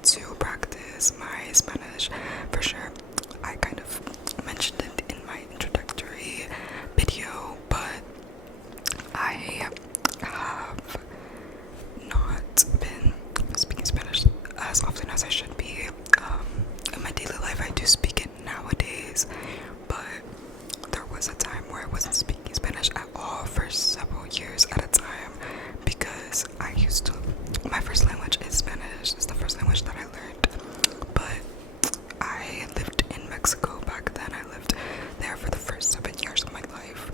need to practice my Spanish for sure. I kind of mentioned it in my introductory video, but I have not been speaking Spanish as often as I should be. In my daily life, I do speak it nowadays, but there was a time where I wasn't speaking Spanish at all for several years at a time because my first language is Spanish. It's the first language that I learned, but I lived in Mexico back then. I lived there for the first 7 years of my life,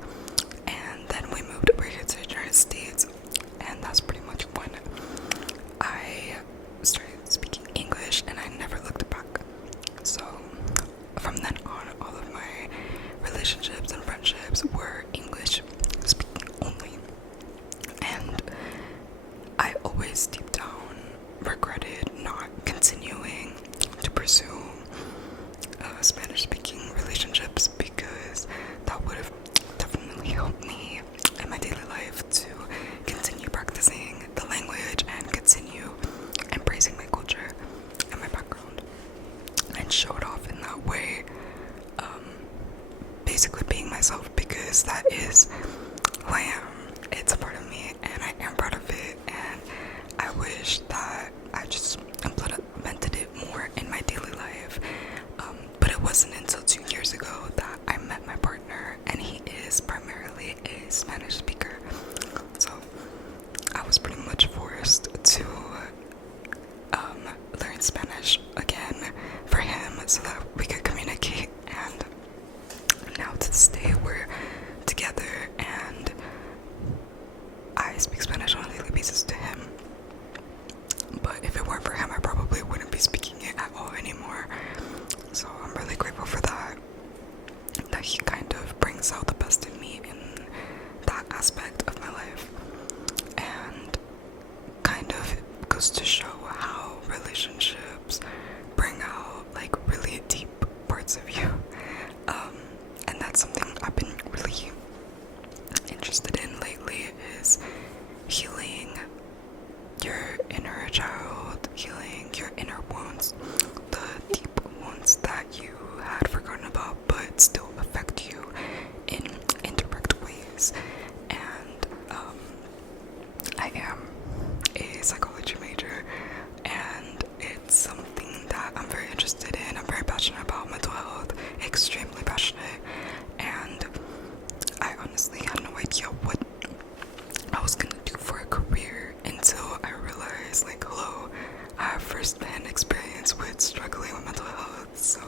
and then we moved over here to the United States, and that's pretty much when I started speaking English, and I never looked back. So from then on, all of my relationships and friendships were English speaking only, and I always deep down regretted not continuing to pursue Spanish speaking relationships because that would have definitely helped me in my daily life to continue practicing the language and continue embracing my culture and my background and show it off in that way, basically being myself, because that is who I am. It's a part of me and I am proud of it, and I wish that I just implemented it more in my daily life, but it wasn't until 2 years ago that I met my partner, and he is primarily a Spanish speaker, so I was pretty much forced to learn Spanish again for him so that we could communicate, and now to this day we're together and I speak Spanish on a daily basis to him. But if it weren't for him, I probably wouldn't be speaking it at all anymore. So I'm really grateful for that he kind of brings out the best in me in that aspect of my life, and kind of goes to show how relationships bring out like really deep parts of you. And that's something I've been really interested in lately, is healing your inner child, healing your inner wounds, the deep wounds that you had forgotten about but still affect you in indirect ways. And I am a psychology major, and it's something that I'm very interested in. I'm very passionate about mental health, extremely passionate, and I honestly had no idea what I was gonna do for a career until I realized, like, hello, I have first-hand experience with struggling with mental health, so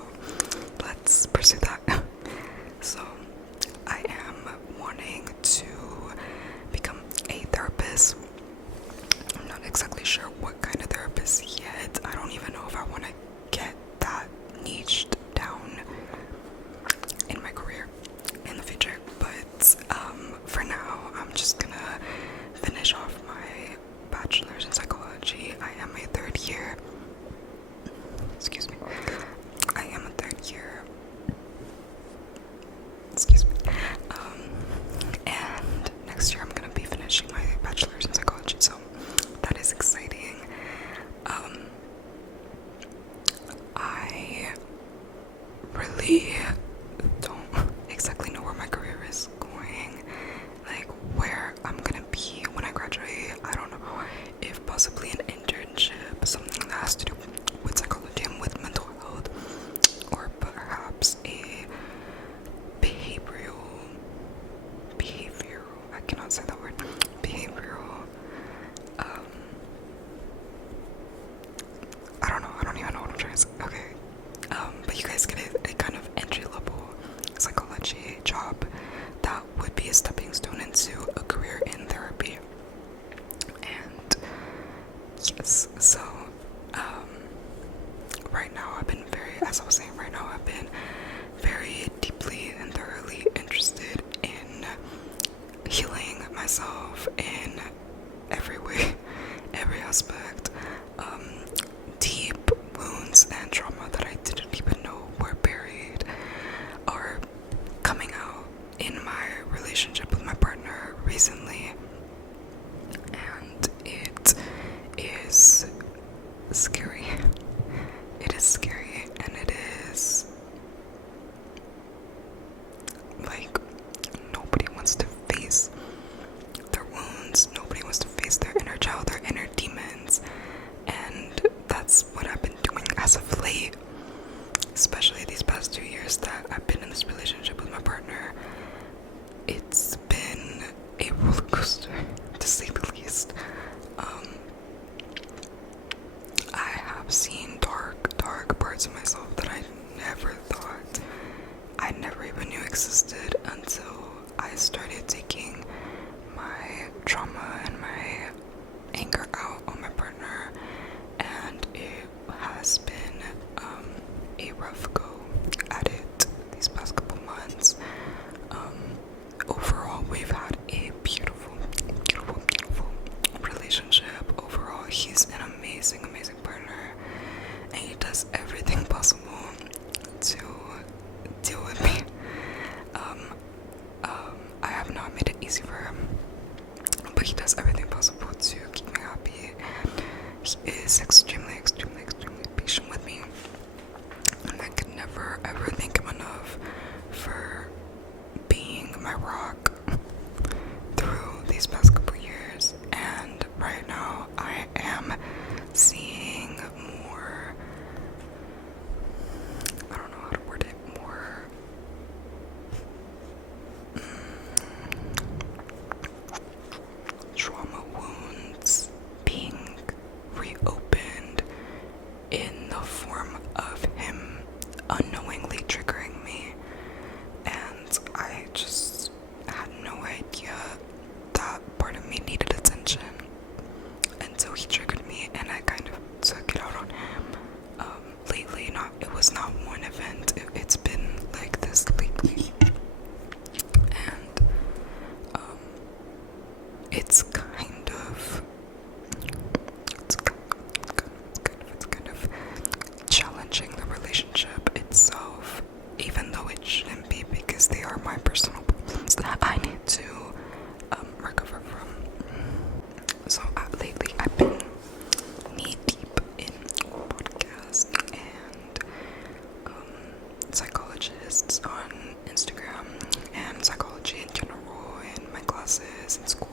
let's pursue that. So I am wanting to become a therapist. I'm not exactly sure what kind of therapist yet. I don't even know if I want to get that niched down in my career in the future, but for now I'm just gonna finish off my bachelor's in psychology. I am a third year and next year I'm gonna be finishing my bachelor's in psychology, so that is exciting. I really don't exactly know where my career is going, like where I'm gonna be when I graduate. I don't know if possibly an internship, something that has to do with psychology and with mental health, or perhaps a behavioral, I cannot say that word, behavioral, I don't even know what I'm trying to say. Okay, but you guys get a kind of entry-level psychology job that would be a stepping stone into a career in therapy. And yes, so right now I've been very deeply and thoroughly interested in healing myself in every way, every aspect. Deep wounds and trauma that I didn't even know were buried are coming out in my relationship with my partner recently, and it is scary. I've seen dark parts of myself that I never thought I never even knew existed until I started taking my trauma and my anger out on my partner, and it has been a rough go at it these past couple months. Overall, we've had a beautiful relationship. Overall, he's an amazing partner, and he does everything possible to deal with me. I have not made it easy for him, but he does everything possible to keep me happy. He is extremely patient with me, and I could never ever thank him enough for being my rock through these past couple years. And right now I am seeing more, I don't know how to word it, more trauma wounds being reopened in the form of him unknowingly triggering me, and I just had no idea that part of me needed attention until he triggered me, and I kind of took it out on him. Lately, it was not one event, it's been like this lately, and it's kind of challenging the relationship itself, even though it shouldn't be, because they are my personal problems that I need to recover from. So lately I've been knee deep in podcasts and psychologists on Instagram and psychology in general in my classes in school.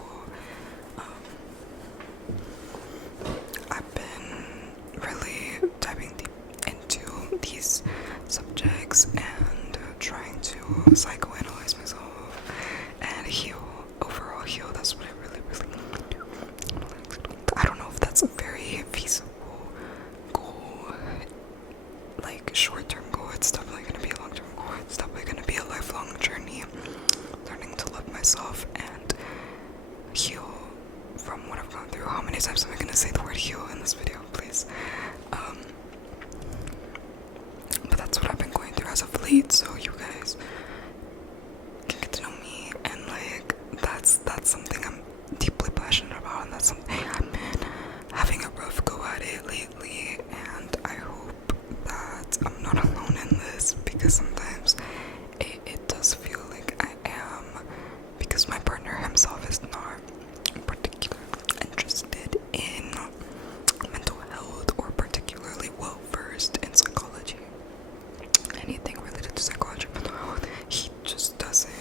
I've been really diving deep into these subjects and trying to psychoanalyze myself and overall heal. That's what I really want to do. I don't know if that's a very feasible goal, like short-term goal. It's definitely going to be a long-term goal. It's definitely going to be a lifelong journey, learning to love myself and heal from what I've gone through. How many times am I going to say the word heal in this video, please? But that's what I've been going through as of late, so you guys can get to know me, and like that's something I'm deeply passionate about, and that's something I've been having a rough go at it lately, and I hope that I'm not alone in this, because sometimes it does feel like I am, because my partner himself is not particularly interested in mental health or particularly well versed in psychology. Anything related to psychology, mental health, he just doesn't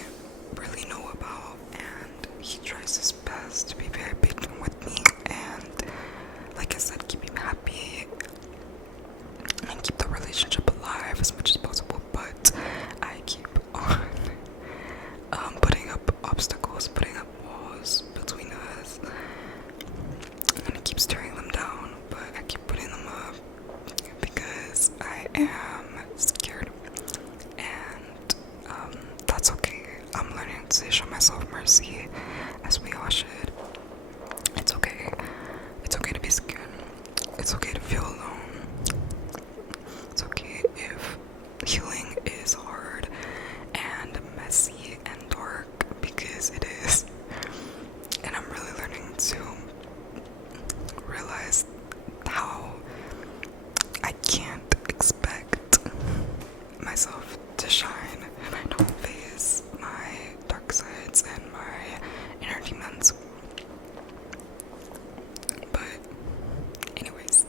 really know about, and he tries his best to be very patient with me and, like I said, keep him happy and keep the relationship alive as much as possible. But I keep on putting up obstacles, putting up walls between us, and it keeps tearing them down, but I keep putting them up because I am scared, and that's okay. I'm learning to show myself mercy, as we all should. It's okay. It's okay to be scared. It's okay to feel alone. It's okay if healing is hard and messy and dark, because it is. And I'm really learning to realize how I can't expect myself to shine and I don't face my dark sides and my inner demons. But anyways,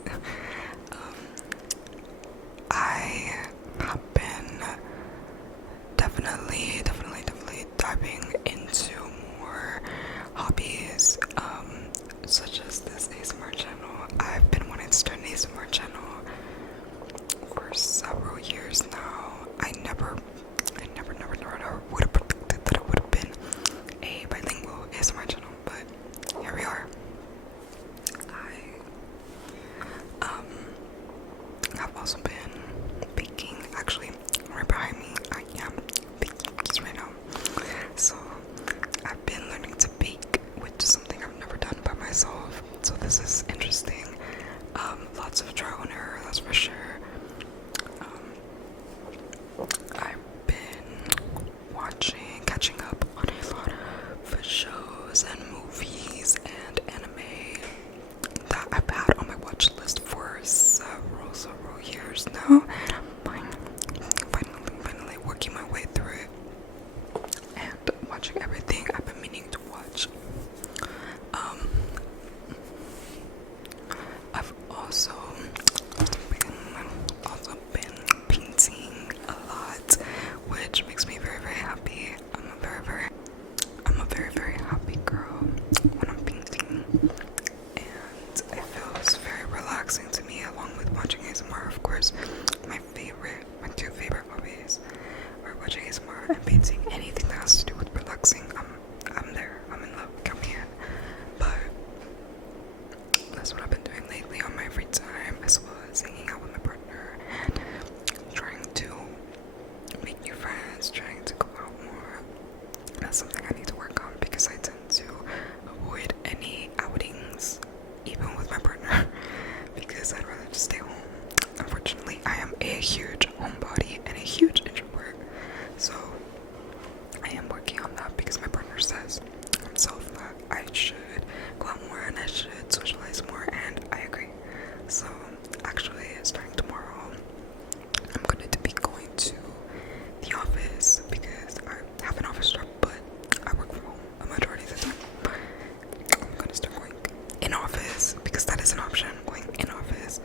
so this is interesting. Lots of trial and error, that's for sure. I've been catching up on a lot of shows and movies and anime that I've had on my watch list for several years now. Finally working my way through it and watching everything I've been meaning to watch. I've also been painting a lot, which makes me very, very happy. I'm a very happy girl when I'm painting, and it feels very relaxing to me, along with watching ASMR. Of course, my two favorite hobbies are watching ASMR and painting. Anything that has to do with relaxing, I'm there. I'm in love. Count me in. But that's what I've been doing lately on my free time, as well as hanging out with my partner and trying to make new friends, trying to go out more. That's something I need to work on, because I tend to avoid any outings, even with my partner, because I'd rather just stay home. Unfortunately, I am a huge homebody and a huge introvert, so I am working on that, because my partner says himself that I should go out more and I should socialize more, and I agree. So actually, starting tomorrow, I'm going to be going to the office, because I have an office job, but I work from home a majority of the time. I'm going to start going in office, because that is an option, going in office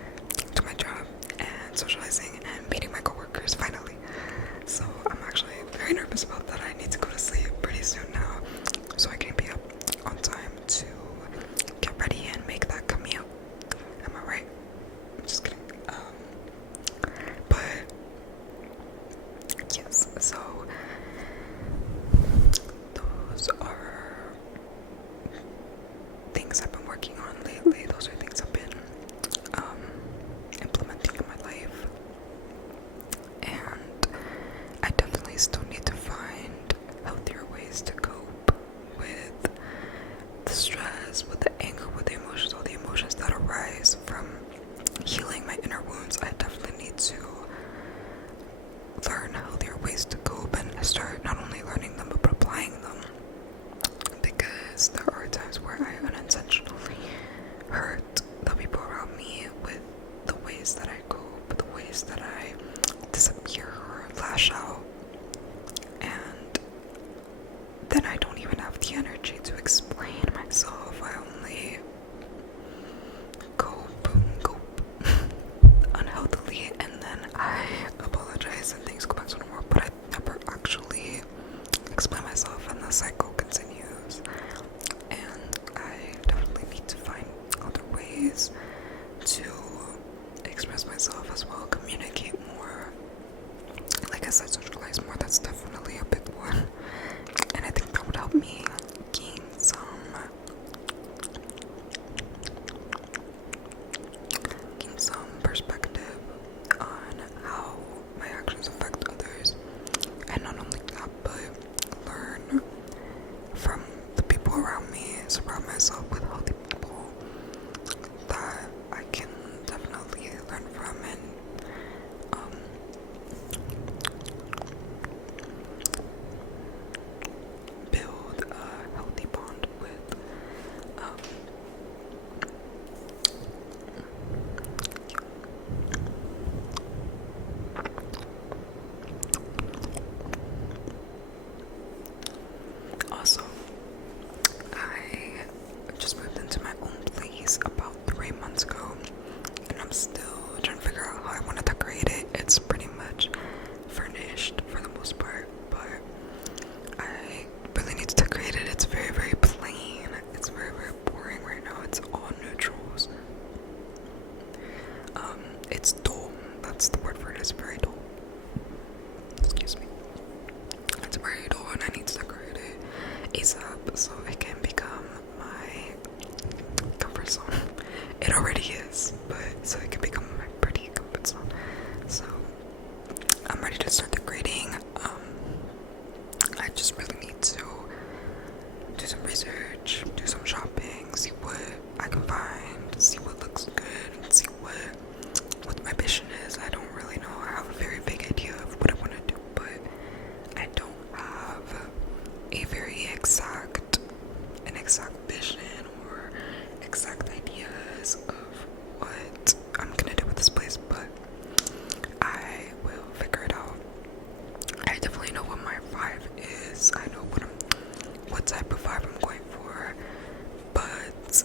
to my job and socializing and meeting my coworkers finally. So I'm actually very nervous about that. I need to go to sleep pretty soon now, so I can be up on time to get ready and make that commute. Am I right? I'm just kidding. But yes, so those are things I've been working on lately. Those are things I've been implementing in my life, and I definitely still need to find healthier ways to cope with the stress, with the anger, with the emotions, all the emotions that arise from healing my inner wounds. I definitely need to learn healthier ways to cope and start not only learning them but applying them, because there are times where I unintentionally hurt the people around me with the ways that I cope, the ways that I disappear or lash out, and then I don't even have the energy to explain myself. I only cope unhealthily, and then I apologize and things go back to normal, but I never actually explain myself, and the cycle continues. And I definitely need to find other ways to express myself as well, communicate more. Like I said, socialize more. That's definitely a big one, and I think that would help me gain some perspective on how my actions affect others, and not only that, but learn from the people around me, surround myself with healthy people that I can definitely learn from, and build a healthy bond with. Also, I just moved into my own place about 3 months ago, and I'm still trying to figure out how I want to decorate it. It's pretty much furnished for the most part, but I really need to decorate it. It's very, very plain. It's very, very boring right now. It's all neutrals. It's dull. That's the word for it. It's very dull. Excuse me. It's very dull, and I need to decorate it ASAP so it can become my comfort zone. It already is, but so it can become my pretty comfort zone. So I'm ready to start decorating. I just really need to do some research, do some shopping, see what I can find. regardless of what I'm gonna do with this place, but I will figure it out. I definitely know what my vibe is. I know what type of vibe I'm going for, but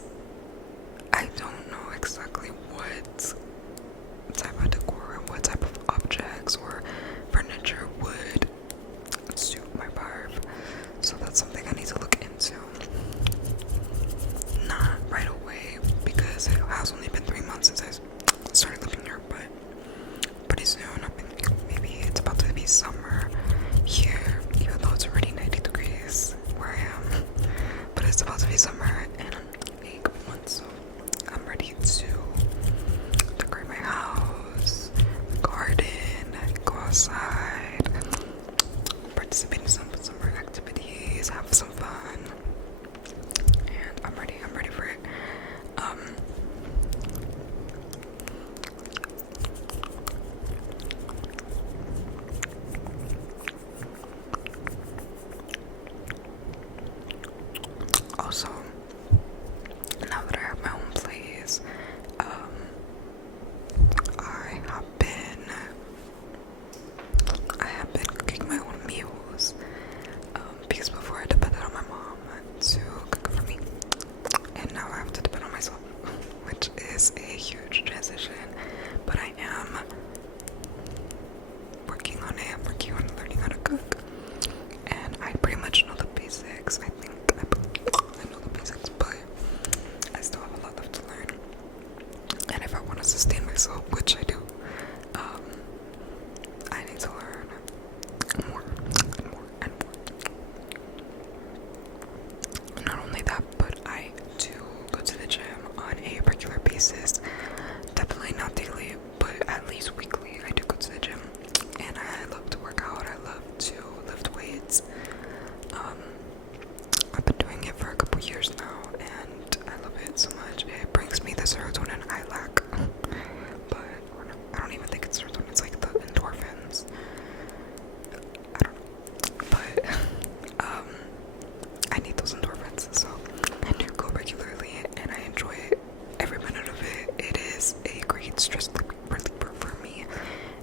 I don't know exactly what type of decor, what type of objects or furniture would suit my vibe. So that's something I need to look into. Not right away, because it has only been 3 months since I started living here, but pretty soon. I mean, maybe it's about to be summer here, even though it's already 90 degrees where I am. But it's about to be summer in 8 months, so I'm ready to decorate my house, garden, go outside, participate in some summer activities, have some fun, and I'm ready for it. Also, now that I have my own place, I have been cooking my own meals, because before I depended on my mom to cook for me, and now I have to depend on myself, which is a huge transition, but I am working on it. I'm working on learning how to cook, and I pretty much know the basics. I think I know the basics, but I still have a lot left to learn, and if I want to sustain myself, which I do, I need to learn more and more and more. Not only that, but I do go to the gym on a regular basis. Definitely not daily, but at least weekly. I do go to the gym, and I love to work out. I love to lift weights. I've been doing it for a couple years now, and I love it so much. It brings me the serotonin I lack, but I don't even think it's serotonin. It's like the endorphins. I don't know, but I need those endorphins, so I do go regularly, and I enjoy every minute of it. It is a great stress reliever for me,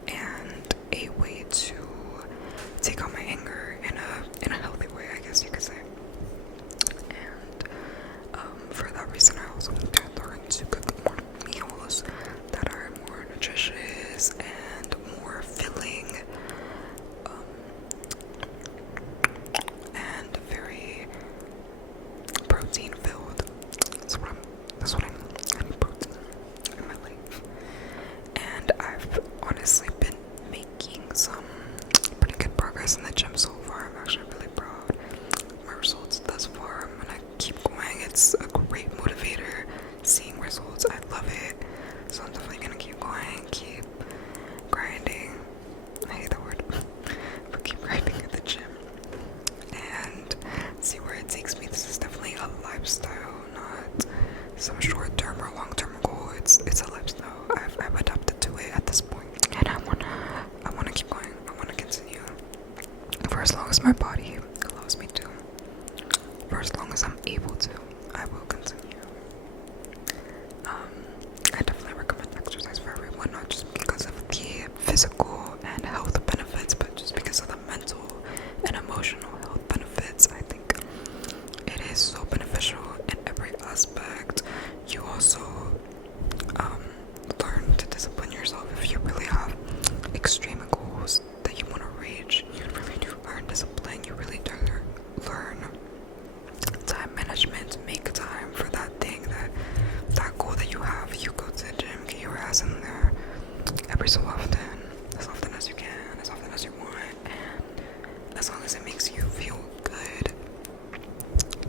and a way to take out my anger in a healthy way, I guess you could say. And for that reason, I also need to learn to cook more meals that are more nutritious and more filling, and very protein filled. That's what I need. I need protein in my life. And I've honestly been making some pretty good progress in the gym so far. I'm actually really proud of my results thus far. I'm gonna keep going. It's a great motivator seeing results. I love it. So I'm definitely gonna keep going, keep grinding. I hate that word. But keep grinding at the gym and see where it takes me. This is definitely a lifestyle, not some short-term or long-term goal. It's a lifestyle. I've adapted to it at this point, and I wanna keep going. I wanna continue for as long as my body allows me to. For as long as I'm able to, I will continue. I definitely recommend exercise for everyone, not just because of the physical and health benefits, but just because of the mental and emotional health benefits. I think it is so beneficial in every aspect. You also learn to discipline yourself if you really have extreme goals that you want to reach. You really do learn discipline. You really do learn time management. Make time for that thing, that goal that you have. You go to the gym, get your ass in there every so often, as often as you can, as often as you want, and as long as it makes you feel good,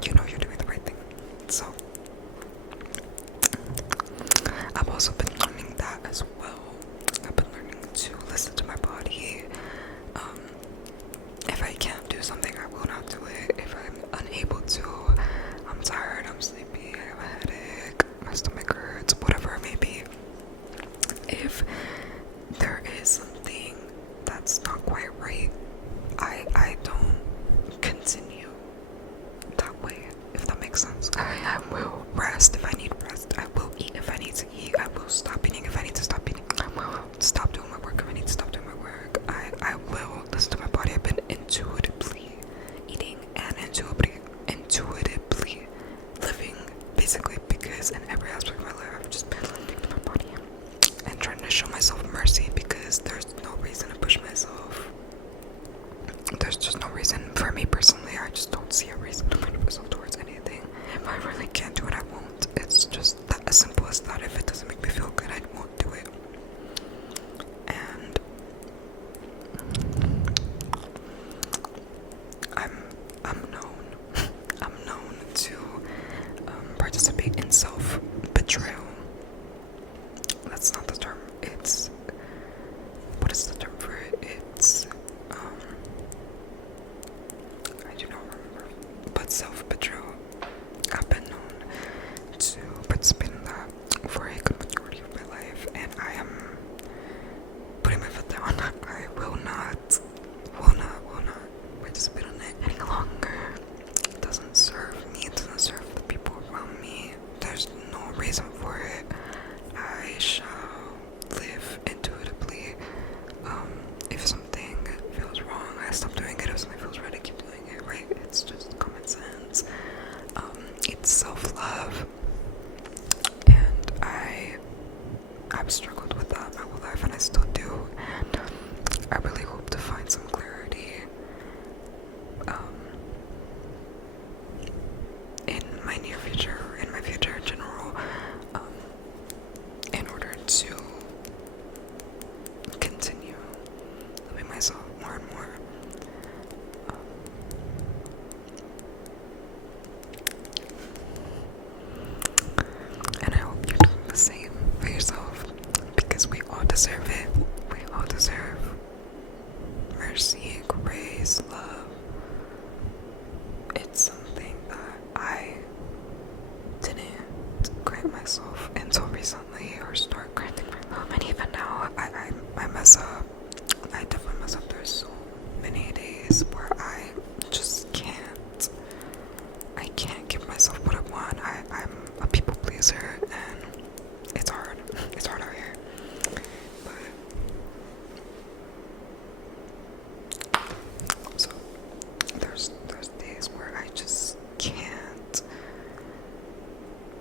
you know you're doing the right thing. So I've also been learning that as well. I've been learning to listen to my body. If I can't do something, I will not do it. If I'm unable to, I'm tired, I'm sleepy, I have a headache, my stomach hurts, whatever it may be. If there is something that's not quite right, I don't continue that way, if that makes sense. I will rest if I need rest. I will eat if I need I've struggled with that my whole life, and I still do. And I really hope to find some clarity in my near future, in my future in general, in order to continue loving myself more and more. And I hope you're doing the same for yourself, because we all deserve it. We all deserve mercy, grace, love. It's something that I didn't grant myself until recently, or start granting myself. And even now, I mess up. I definitely mess up. There's so many days where I just can't. I can't give myself what I want. I'm a people pleaser, and it's hard. It's hard out here. But so there's days where I just can't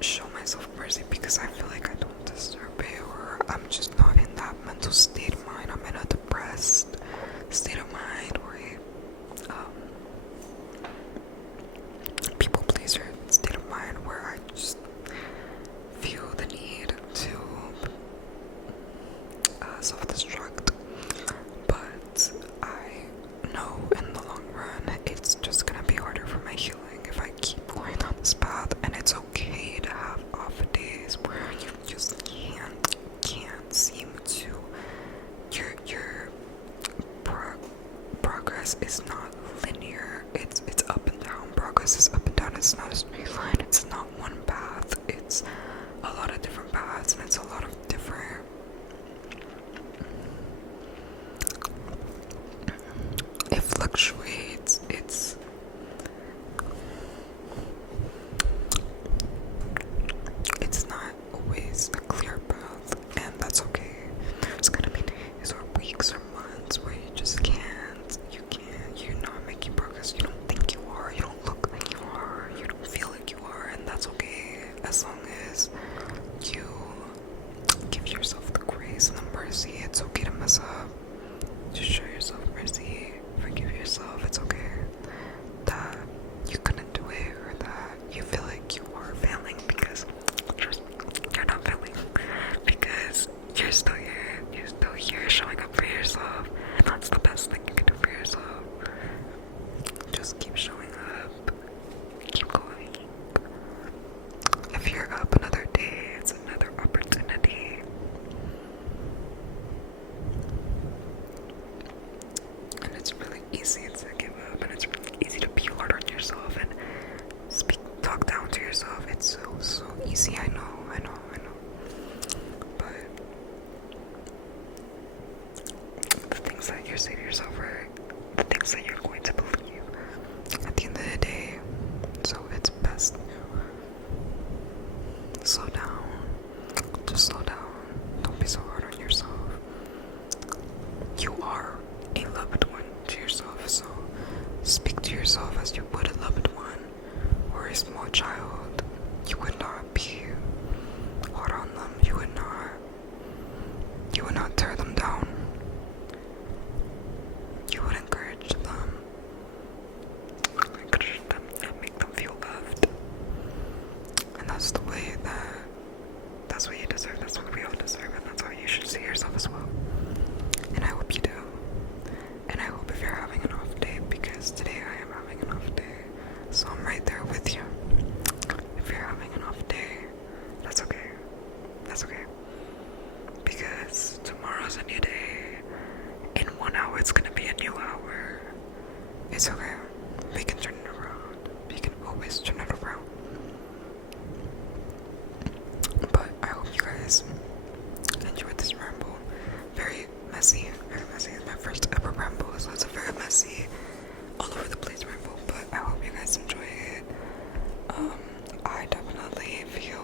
show myself mercy because I feel like I don't deserve it, or I'm just not in that mental state of mind. I'm in a depressed state of mind, or a people pleaser state of mind, where I just feel the need to self-destruct. But I know in the long run it's just gonna be harder for my healing if I keep going down this path. And it's okay to have off days where you just can't seem to, your progress is not linear. It's up and down. Progress is up and down. It's not a straight line. It's not one path. It's a lot of different paths, and it's a lot of different it fluctuates. It's not always a clear path, and that's okay. There's gonna be days or weeks or months where you just can't. You're not making progress. You don't think you are. You don't look like you are. You don't feel like you are, and that's okay. As long as you give yourself the grace and the mercy, it's okay to mess up. Just show yourself mercy. Forgive yourself. It's okay that you couldn't do it, or that you feel like you are failing, because you're not failing, because you're still here. You're still here showing up for yourself, and that's the best thing you can do for yourself. Just keep showing up. Keep going. If you're up another day, it's another opportunity. And it's really easy to give up, and it's really easy to be hard on yourself and talk down to yourself. It's so easy. I know. But the things that you say to yourself are the things that you're going to believe at the end of the day. So it's best to slow down. Just slow down. Don't be so hard on yourself. You are a loved one to yourself, so speak to yourself as you would a loved one or a small child. You would not be hard on them. You would not tear them down. You would encourage them and make them feel loved. And that's the way that's what you deserve. That's what we all deserve, and that's how you should see yourself as well. And I hope you do. And I hope if you're having an off day, because today I am having an off day, so I'm right there with you. If you're having an off day, that's okay. That's okay. Because tomorrow's a new day. In 1 hour, it's gonna be a new hour. It's okay. We can turn it around. We can always turn it around. But I hope you guys enjoyed this ramble. Very messy. It's my first ever ramble, so it's a very messy, all over the place ramble. But I hope you guys enjoy it. I definitely feel